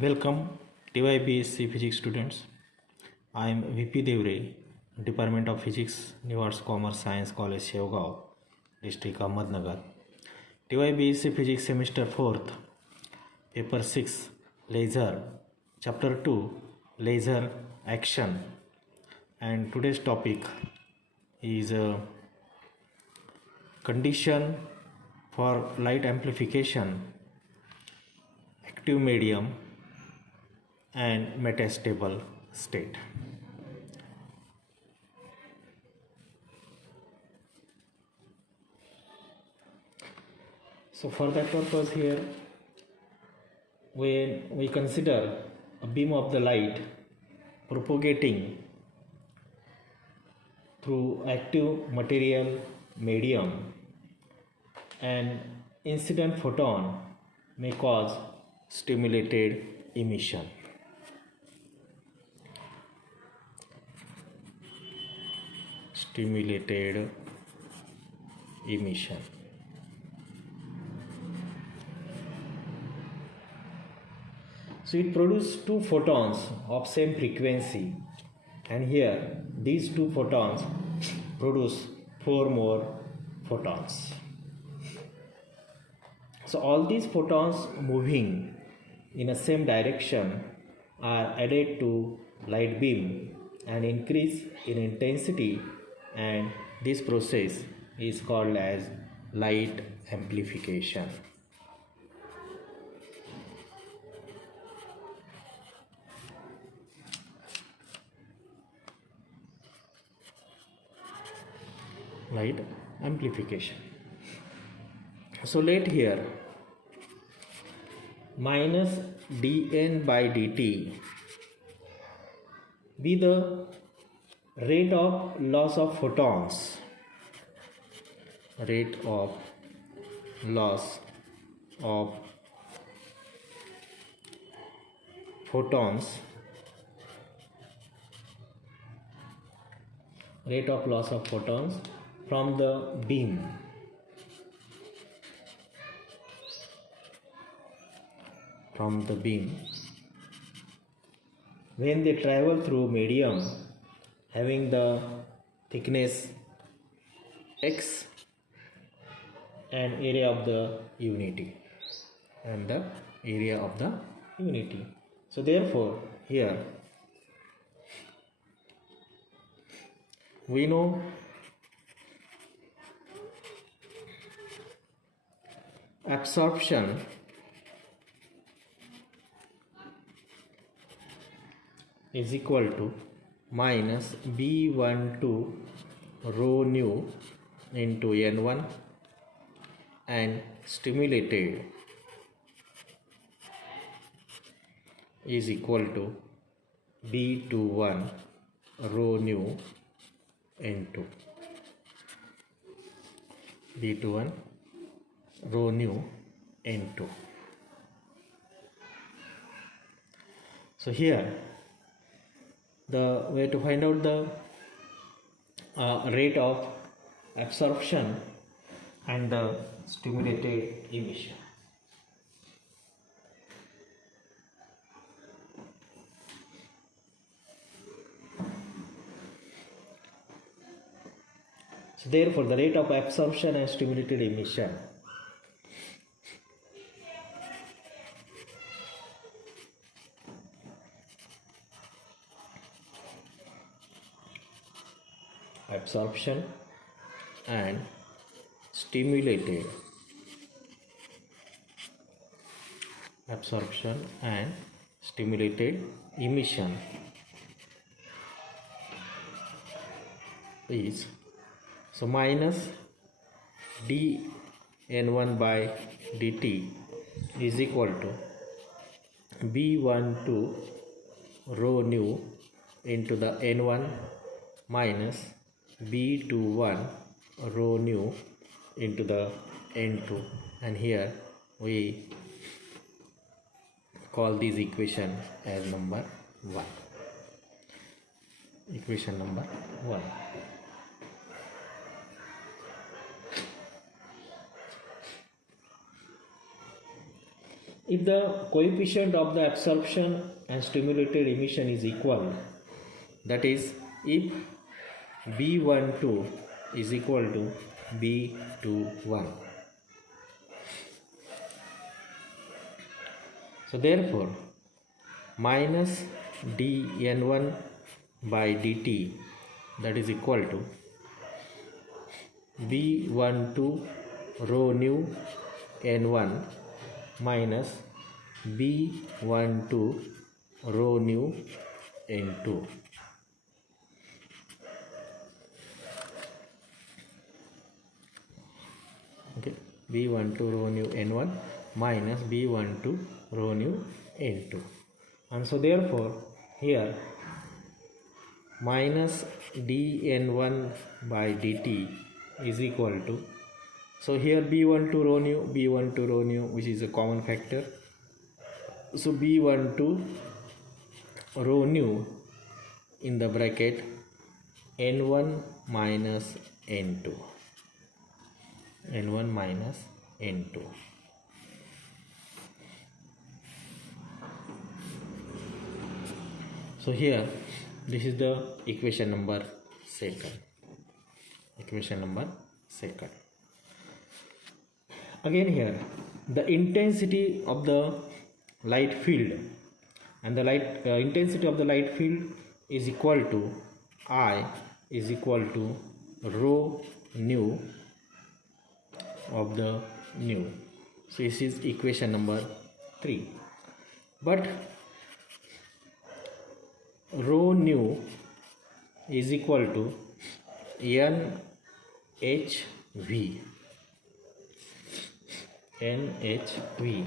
Welcome TYBsc Physics students. I am VP Devre, Department of Physics, New Arts Commerce Science College, Shevgaon, District Ahmednagar. TYBsc Physics Semester 4th, Paper 6, Laser, Chapter 2, Laser Action. And today's topic is condition for light amplification, active medium and metastable state. So for that purpose here, when we consider a beam of the light propagating through active material medium, an incident photon may cause stimulated emission. Stimulated emission. So it produces two photons of same frequency, and here these two photons produce four more photons. So all these photons moving in the same direction are added to light beam and increase in intensity, and this process is called as light amplification. Light amplification. So let here minus dN by dt be the rate of loss of photons. Rate of loss of photons. Rate of loss of photons from the beam. From the beam when they travel through medium having the thickness x and area of the unity So therefore here we know absorption is equal to minus B12 rho nu into N1, and stimulated is equal to B21 rho nu into B21 rho nu into. So here the way to find out the rate of absorption and the stimulated emission. So therefore the rate of absorption and stimulated emission and stimulated emission is so minus dN1 by dt is equal to B12 rho nu into the N1 minus B21 rho nu into the N2, and here we call this equation as number 1. Equation number 1. If the coefficient of the absorption and stimulated emission is equal, that is if B12 is equal to B21. So therefore minus dN1 by dt, that is equal to B12 rho nu N1 minus B12 rho nu N2. Okay, B12 rho nu N1 minus B12 rho nu N2. And so therefore here minus dN1 by dt is equal to, so here B12 rho nu which is a common factor, so B12 rho nu in the bracket N1 minus N2, N1 minus N2. So here this is the equation number second. Equation number second. Again here the intensity of the light field, and the intensity of the light field is equal to I is equal to rho nu of the nu. So this is equation number 3. But rho nu is equal to NHV.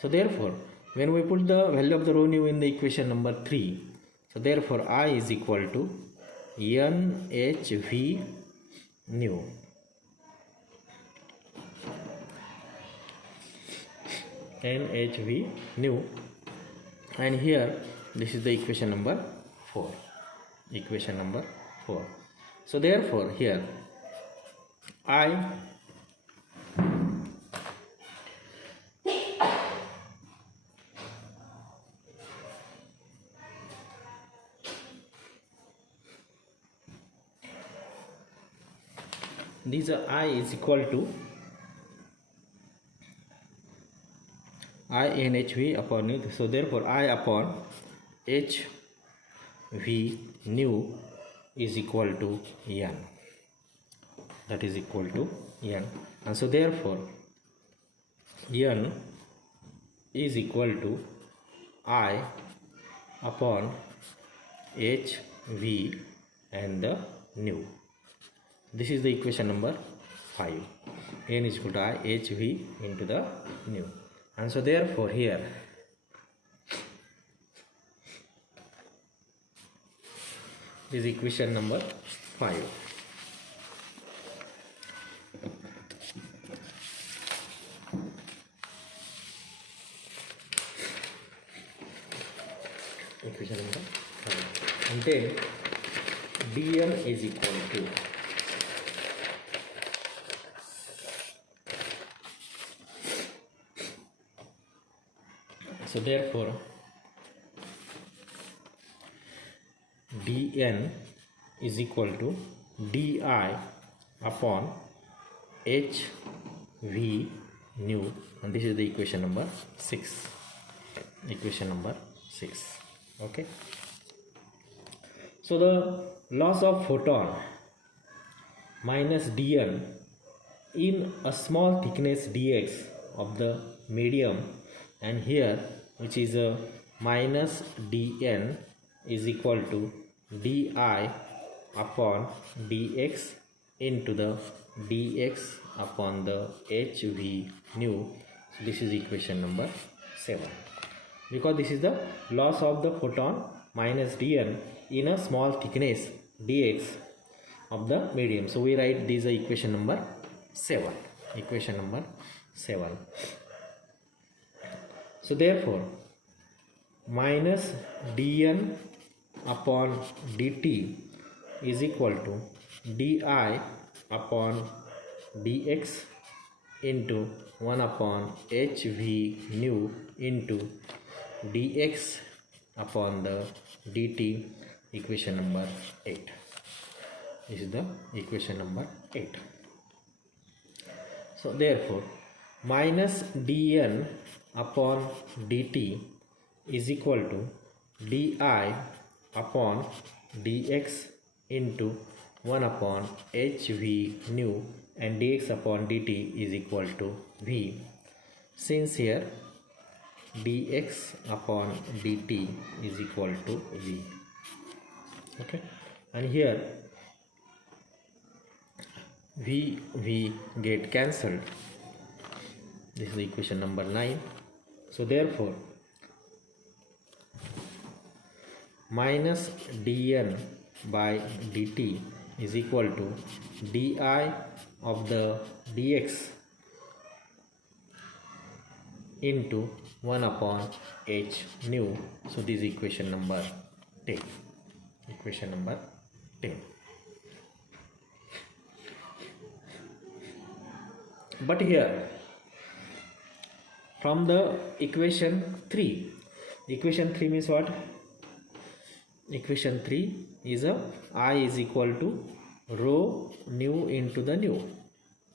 So therefore when we put the value of the rho nu in the equation number 3, so therefore I is equal to NHV nu. NHV nu, and here this is the equation number 4. Equation number 4. So therefore here I these are I is equal to I NHV upon nu. So therefore I upon HV nu is equal to N, that is equal to N, and so therefore N is equal to I upon HV and the nu. This is the equation number 5. N is equal to I HV into the nu, and so therefore here this is equation number 5. Equation number 5. And then dN is equal to so therefore dN is equal to di upon HV nu, and this is the equation number 6. Equation number 6. Okay, so the loss of photon minus dN in a small thickness dx of the medium, and here which is a minus dN is equal to di upon dx into the dx upon the HV nu. So this is equation number 7, because this is the loss of the photon minus dN in a small thickness dx of the medium. So we write this is equation number 7. Equation number 7. So therefore minus dN upon dt is equal to di upon dx into 1 upon hv nu into dx upon the dt, equation number 8. This is the equation number 8. So therefore minus dn upon dt is equal to di upon dx into 1 upon hv nu, and dx upon dt is equal to v, since here dx upon dt is equal to v. Okay, and here v get cancelled. This is the equation number 9. So therefore minus dn by dt is equal to di of the dx into 1 upon h nu. So this is equation number 10. Equation number 10. But here from the equation 3 means what? Equation 3 is a I is equal to rho nu into the nu.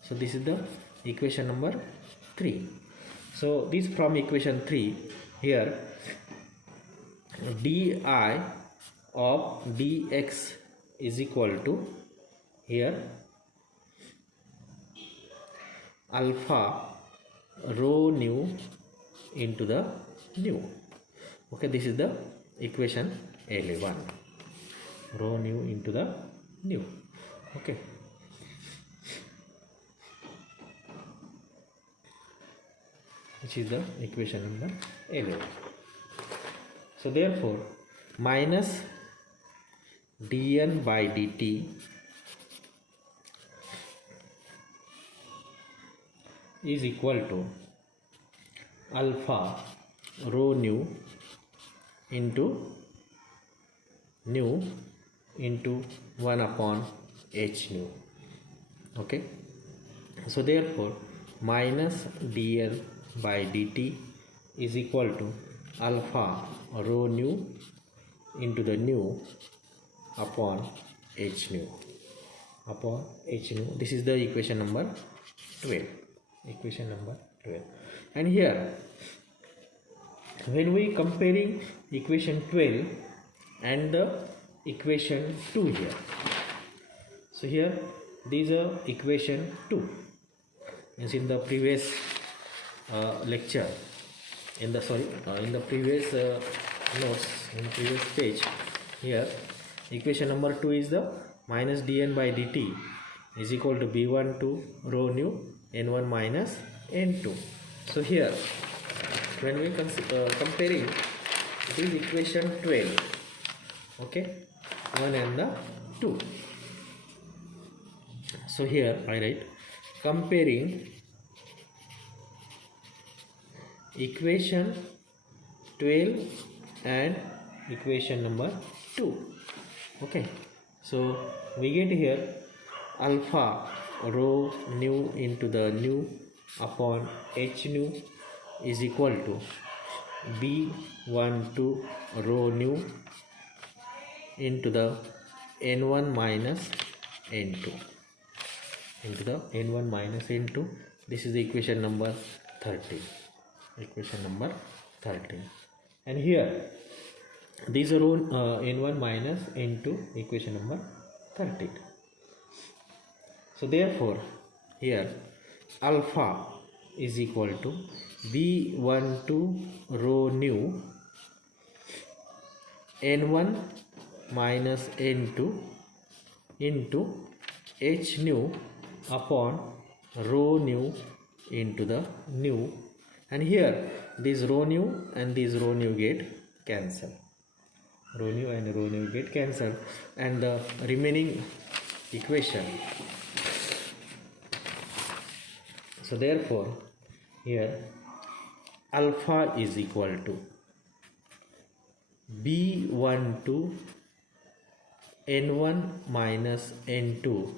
So this is the equation number 3. So this from equation 3, here di of dx is equal to here alpha rho nu into the nu. Okay, this is the equation 11, rho nu into the nu. Okay, which is the equation number 11. So therefore minus dn by dt is equal to alpha rho nu into nu into 1 upon h nu. Okay, so therefore minus dn by dt is equal to alpha rho nu into the nu upon h nu. This is the equation number 12. Equation number 12. And here when we comparing equation 12 and the equation 2 here, so here these are equation 2, as in the previous lecture, in the previous notes, in the previous page, here equation number 2 is the minus dn by dt is equal to b12 rho nu n1 minus n2. So here when we comparing this equation 12, okay, 1 and the 2. So here I write comparing equation 12 and equation number 2. Okay, so we get here alpha rho nu into the nu upon h nu is equal to b12 rho nu into the n1 minus n2 into the n1 minus n2. This is the equation number 13. Equation number 13. And here these are n1 minus n2, equation number 13. So therefore here alpha is equal to b12 rho nu n1 minus n2 into h nu upon rho nu into the nu, and here this rho nu and this rho nu get cancelled. Rho nu and rho nu get cancelled, and the remaining equation. So therefore here alpha is equal to b12 n1 minus n2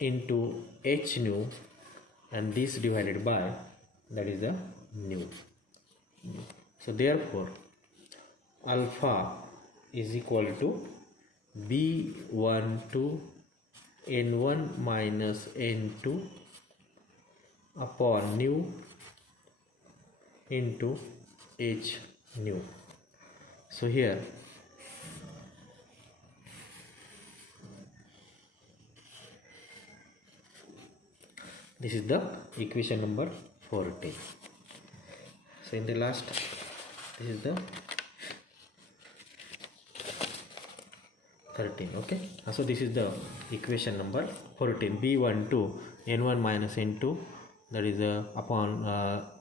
into h nu, and this divided by, that is the nu. So therefore alpha is equal to B12 N1 minus N2 upon nu into h nu. So here this is the equation number 14. So in the last, this is the 13. Okay, so this is the equation number 14, B12 N1 minus N2, that is upon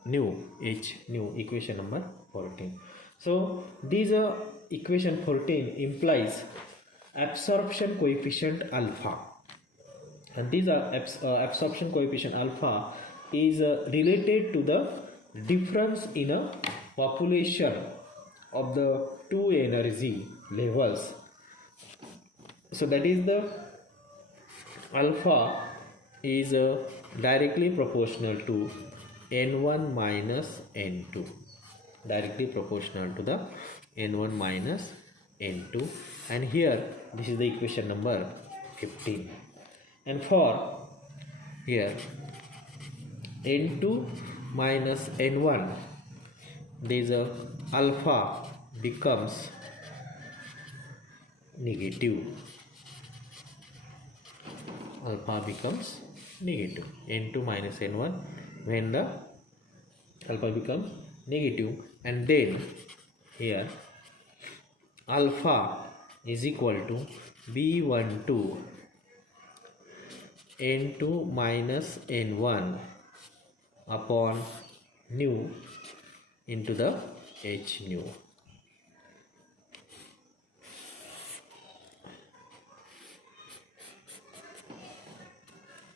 nu h nu, equation number 14. So this equation 14 implies absorption coefficient alpha, and this absorption coefficient alpha is related to the difference in a population of the two energy levels. So that is the alpha is directly proportional to N1 minus N2, directly proportional to the N1 minus N2, and here this is the equation number 15. And for here N2 minus N1, this alpha becomes negative. Alpha becomes negative. N2 minus N1, when the alpha becomes negative, and then here alpha is equal to B12 N2 minus N1 upon nu into the h nu.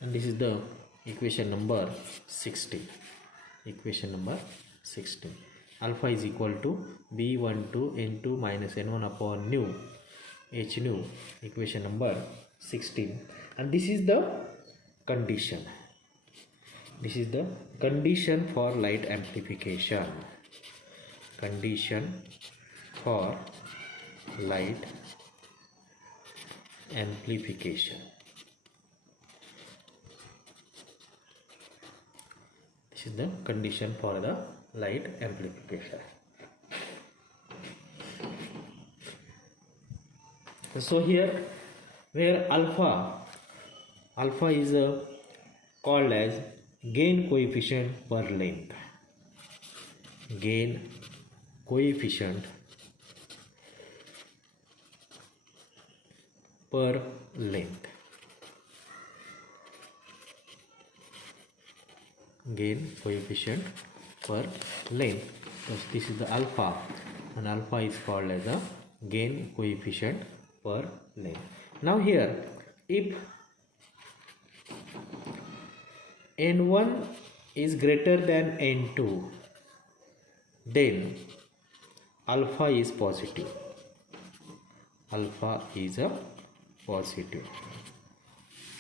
And this is the equation number 16. Equation number 16. Alpha is equal to B12 N2 minus N1 upon nu h nu, equation number 16. And this is the condition. This is the condition for light amplification. Condition for light amplification. This is the condition for the light amplification. So here, where alpha is called as gain coefficient per length. Gain coefficient per length. Gain coefficient per length. So this is the alpha, and alpha is called as a gain coefficient per length. Now here, if N1 is greater than N2, then alpha is positive. Alpha is a positive.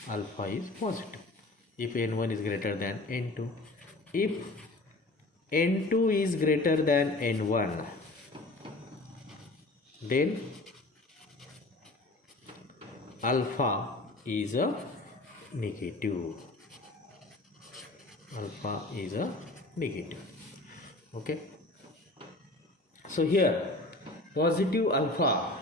Alpha is positive if N1 is greater than N2. If N2 is greater than N1, then alpha is a negative. Alpha is a negative. Okay. So here positive alpha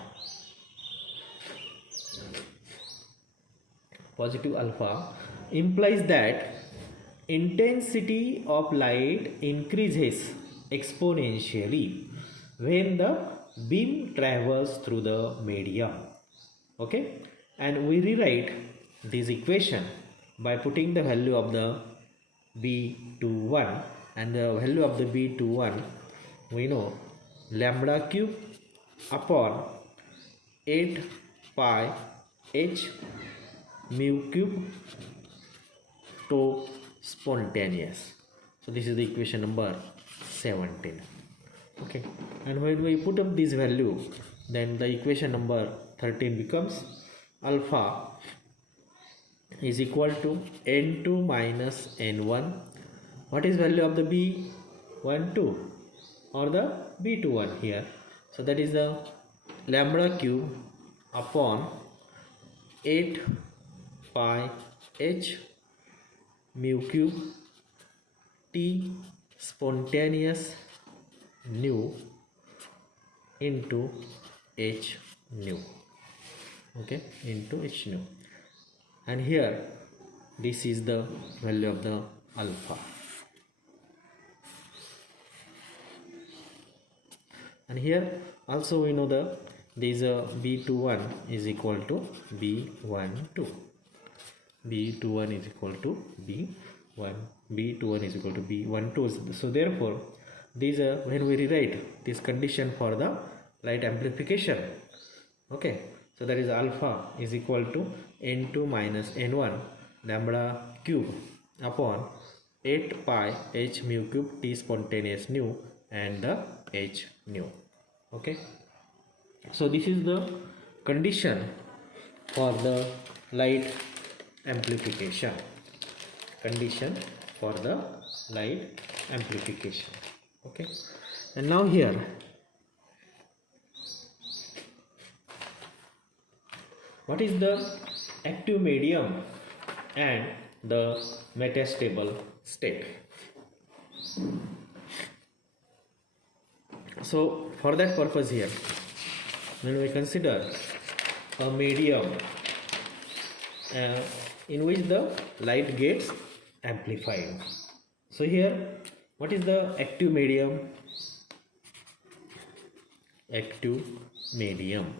implies that intensity of light increases exponentially when the beam travels through the medium. Okay, and we rewrite this equation by putting the value of the B21, and the value of the B21 we know lambda cube upon 8 pi h mu cube to spontaneous. So this is the equation number 17. Okay, and when we put up this value, then the equation number 13 becomes alpha is equal to n2 minus n1. What is value of the B12 or the B21 here? So that is the lambda cube upon 8 pi h mu cube T spontaneous nu into h nu. Okay, into h nu, and here this is the value of the alpha, and here also we know the this B21 is equal to B12. B21 is equal to B21 is equal to B12. So therefore these when we rewrite this condition for the light amplification, okay, so that is alpha is equal to n2 minus n1 lambda cube upon 8 pi h mu cube T spontaneous nu and the h nu. Okay, so this is the condition for the light amplification. Condition for the light amplification. Okay, and now here what is the active medium and the metastable state? So for that purpose here, when we consider a medium in which the light gets amplified, so here what is the active medium? Active medium.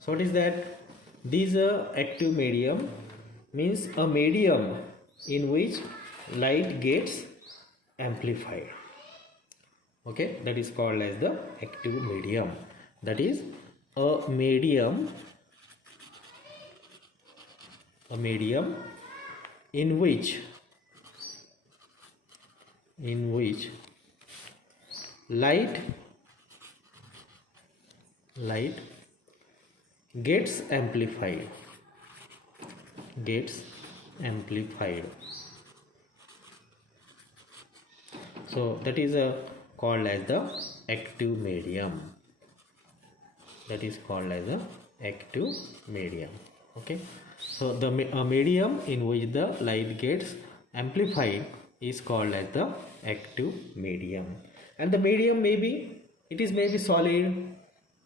So what is that? This active medium means a medium in which light gets amplified. Okay, that is called as the active medium. That is a medium in which light gets amplified. So that is called as the active medium. That is called as the active medium. Okay, so the medium in which the light gets amplified is called as the active medium, and the medium may be solid,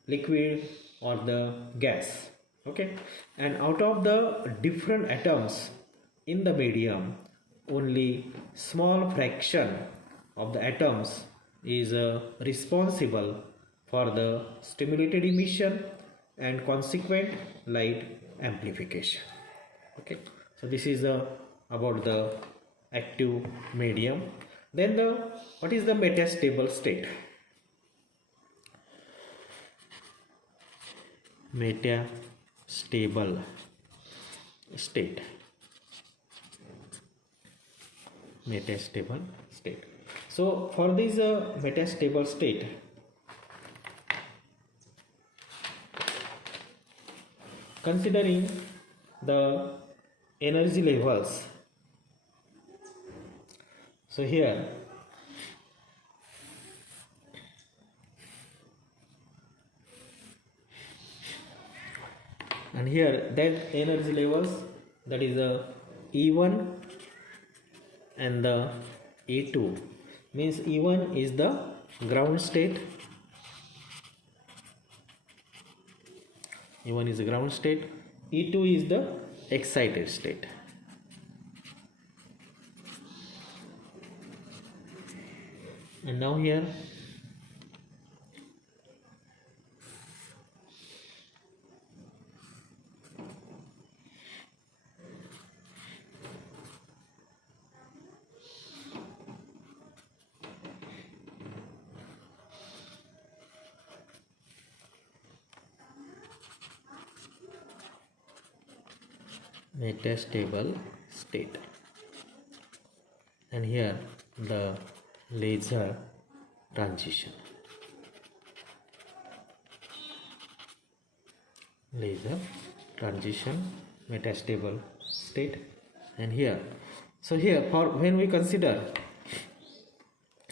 liquid, or the gas. Okay, and out of the different atoms in the medium, only small fraction of the atoms is responsible for the stimulated emission and consequent light amplification. Okay, so this is about the active medium. Then what is the metastable state? Metastable state. So for this metastable state, considering the energy levels, so here and here that energy levels, that is E1 and the E2, means E1 is the ground state, E1 is the ground state, E2 is the excited state. And now here metastable state, and here the laser transition. transition metastable state. And here, so here for when we consider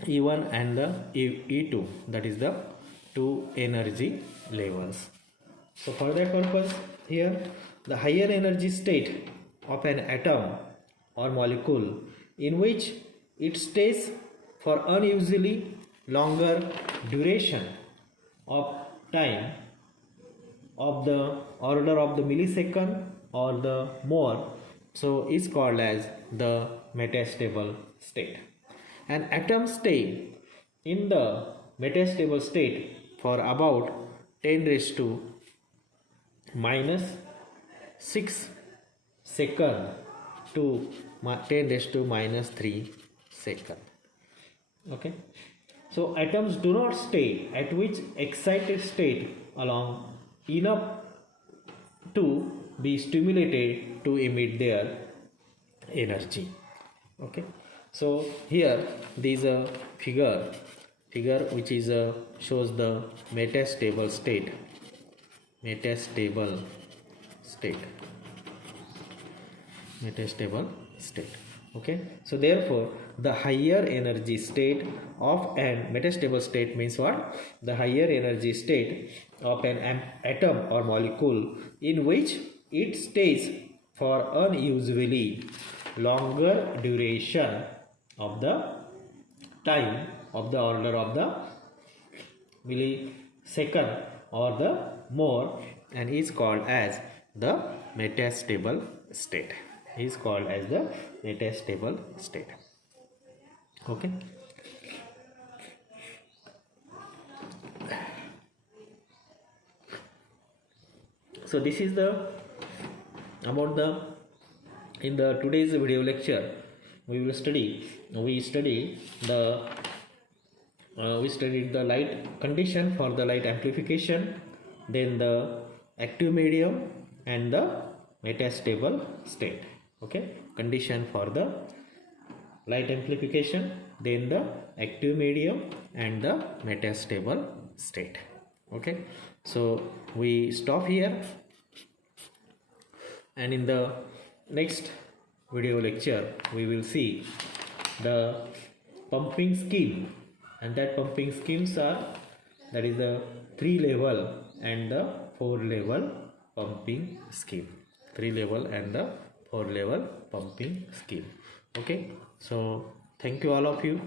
E1 and the E2, that is the two energy levels. So for that purpose, here the higher energy state of an atom or molecule in which it stays for unusually longer duration of time of the order of the millisecond or the more, so is called as the metastable state. An atom stay in the metastable state for about 10 raised to minus 6 second to 10 raised to minus 3 second. Okay, so atoms do not stay at which excited state along enough to be stimulated to emit their energy. Okay, so here there is a figure which is shows the metastable state. Metastable state. Okay, so therefore the higher energy state of an metastable state means what? The higher energy state of an atom or molecule in which it stays for unusually longer duration of the time of the order of the millisecond or the more, and is called as the metastable state. Is called as the metastable state. Okay, so this is the about the in the today's video lecture we studied the light condition for the light amplification, then the active medium and the metastable state. Okay, condition for the light amplification, then the active medium and the metastable state. Okay, so we stop here, and in the next video lecture we will see the pumping scheme, and that pumping schemes are, that is the 3-level and the 4-level pumping scheme. 3-level and the 4-level pumping scheme. Okay, so thank you all of you.